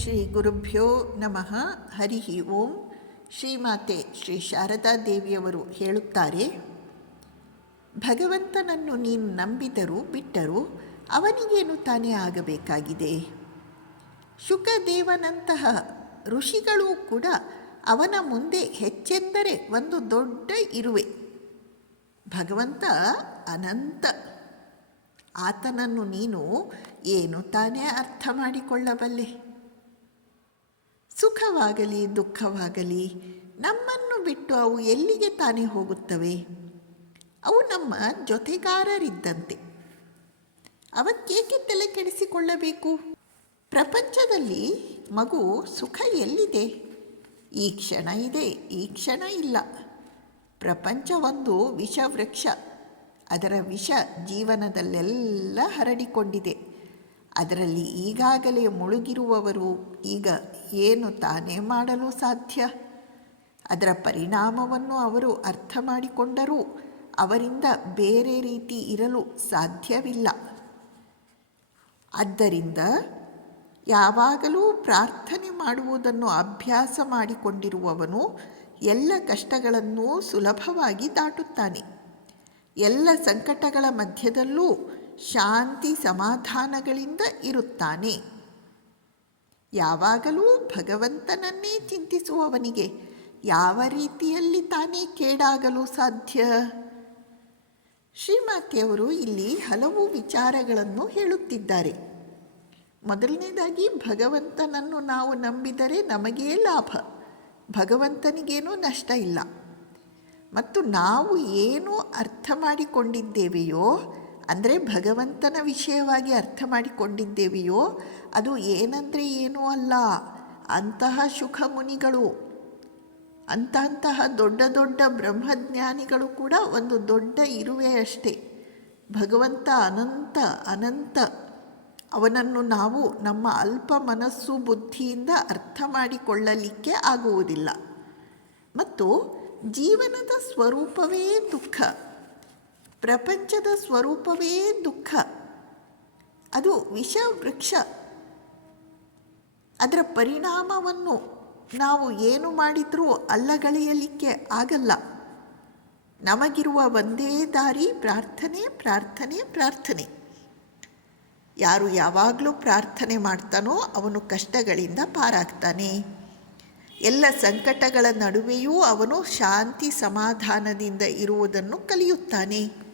ಶ್ರೀ ಗುರುಭ್ಯೋ ನಮಃ. ಹರಿ ಓಂ. ಶ್ರೀಮಾತೆ ಶ್ರೀ ಶಾರದಾ ದೇವಿಯವರು ಹೇಳುತ್ತಾರೆ, ಭಗವಂತನನ್ನು ನೀನು ನಂಬಿದರೂ ಬಿಟ್ಟರೂ ಅವನಿಗೇನು ತಾನೇ ಆಗಬೇಕಾಗಿದೆ. ಶುಕದೇವನಂತಹ ಋಷಿಗಳೂ ಕೂಡ ಅವನ ಮುಂದೆ ಹೆಚ್ಚೆಂದರೆ ಒಂದು ದೊಡ್ಡ ಇರುವೆ. ಭಗವಂತ ಅನಂತ. ಆತನನ್ನು ನೀನು ಏನು ತಾನೇ ಅರ್ಥ ಮಾಡಿಕೊಳ್ಳಬಲ್ಲೆ? ಸುಖವಾಗಲಿ ದುಃಖವಾಗಲಿ ನಮ್ಮನ್ನು ಬಿಟ್ಟು ಅವು ಎಲ್ಲಿಗೆ ತಾನೇ ಹೋಗುತ್ತವೆ? ಅವು ನಮ್ಮ ಜೊತೆಗಾರರಿದ್ದಂತೆ. ಅವಕ್ಕೇಕೆ ತಲೆ ಕೆಡಿಸಿಕೊಳ್ಳಬೇಕು? ಪ್ರಪಂಚದಲ್ಲಿ ಮಗು ಸುಖ ಎಲ್ಲಿದೆ? ಈ ಕ್ಷಣ ಇದೆ, ಈ ಕ್ಷಣ ಇಲ್ಲ. ಪ್ರಪಂಚ ಒಂದು ವಿಷವೃಕ್ಷ. ಅದರ ವಿಷ ಜೀವನದಲ್ಲೆಲ್ಲ ಹರಡಿಕೊಂಡಿದೆ. ಅದರಲ್ಲಿ ಈಗಾಗಲೇ ಮುಳುಗಿರುವವರು ಈಗ ಏನು ತಾನೇ ಮಾಡಲು ಸಾಧ್ಯ? ಅದರ ಪರಿಣಾಮವನ್ನು ಅವರು ಅರ್ಥ ಮಾಡಿಕೊಂಡರೂ ಅವರಿಂದ ಬೇರೆ ರೀತಿ ಇರಲು ಸಾಧ್ಯವಿಲ್ಲ. ಆದ್ದರಿಂದ ಯಾವಾಗಲೂ ಪ್ರಾರ್ಥನೆ ಮಾಡುವುದನ್ನು ಅಭ್ಯಾಸ ಮಾಡಿಕೊಂಡಿರುವವನು ಎಲ್ಲ ಕಷ್ಟಗಳನ್ನು ಸುಲಭವಾಗಿ ದಾಟುತ್ತಾನೆ. ಎಲ್ಲ ಸಂಕಟಗಳ ಮಧ್ಯದಲ್ಲೂ ಶಾಂತಿ ಸಮಾಧಾನಗಳಿಂದ ಇರುತ್ತಾನೆ. ಯಾವಾಗಲೂ ಭಗವಂತನನ್ನೇ ಚಿಂತಿಸುವವನಿಗೆ ಯಾವ ರೀತಿಯಲ್ಲಿ ತಾನೇ ಕೇಡಾಗಲು ಸಾಧ್ಯ? ಶ್ರೀಮಾತೆಯವರು ಇಲ್ಲಿ ಹಲವು ವಿಚಾರಗಳನ್ನು ಹೇಳುತ್ತಿದ್ದಾರೆ. ಮೊದಲನೇದಾಗಿ, ಭಗವಂತನನ್ನು ನಾವು ನಂಬಿದರೆ ನಮಗೇ ಲಾಭ, ಭಗವಂತನಿಗೇನೂ ನಷ್ಟ ಇಲ್ಲ. ಮತ್ತು ನಾವು ಏನು ಅರ್ಥ ಮಾಡಿಕೊಂಡಿದ್ದೇವೆಯೋ, ಅಂದರೆ ಭಗವಂತನ ವಿಷಯವಾಗಿ ಅರ್ಥ ಮಾಡಿಕೊಂಡಿದ್ದೇವೆಯೋ ಅದು ಏನಂದರೆ ಏನೂ ಅಲ್ಲ. ಅಂತಹ ಸುಖ ಮುನಿಗಳು, ಅಂತಹ ದೊಡ್ಡ ದೊಡ್ಡ ಬ್ರಹ್ಮಜ್ಞಾನಿಗಳು ಕೂಡ ಒಂದು ದೊಡ್ಡ ಇರುವೆಯಷ್ಟೇ. ಭಗವಂತ ಅನಂತ ಅನಂತ. ಅವನನ್ನು ನಾವು ನಮ್ಮ ಅಲ್ಪ ಮನಸ್ಸು ಬುದ್ಧಿಯಿಂದ ಅರ್ಥ ಮಾಡಿಕೊಳ್ಳಲಿಕ್ಕೆ ಆಗುವುದಿಲ್ಲ. ಮತ್ತು ಜೀವನದ ಸ್ವರೂಪವೇ ದುಃಖ, ಪ್ರಪಂಚದ ಸ್ವರೂಪವೇ ದುಃಖ. ಅದು ವಿಷವೃಕ್ಷ. ಅದರ ಪರಿಣಾಮವನ್ನು ನಾವು ಏನು ಮಾಡಿದರೂ ಅಲ್ಲಗಳೆಯಲಿಕ್ಕೆ ಆಗಲ್ಲ. ನಮಗಿರುವ ಒಂದೇ ದಾರಿ ಪ್ರಾರ್ಥನೆ, ಪ್ರಾರ್ಥನೆ, ಪ್ರಾರ್ಥನೆ. ಯಾರು ಯಾವಾಗಲೂ ಪ್ರಾರ್ಥನೆ ಮಾಡ್ತಾನೋ ಅವನು ಕಷ್ಟಗಳಿಂದ ಪಾರಾಗ್ತಾನೆ. ಎಲ್ಲ ಸಂಕಟಗಳ ನಡುವೆಯೂ ಅವನು ಶಾಂತಿ ಸಮಾಧಾನದಿಂದ ಇರುವುದನ್ನು ಕಲಿಯುತ್ತಾನೆ.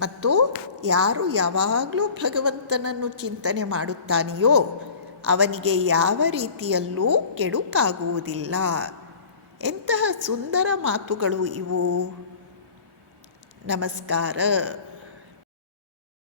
ಮತ್ತು ಯಾರು ಯಾವಾಗಲೂ ಭಗವಂತನನ್ನು ಚಿಂತನೆ ಮಾಡುತ್ತಾನೆಯೋ ಅವನಿಗೆ ಯಾವ ರೀತಿಯಲ್ಲೂ ಕೆಡುಕಾಗುವುದಿಲ್ಲ. ಎಂತಹ ಸುಂದರ ಮಾತುಗಳು ಇವು. ನಮಸ್ಕಾರ.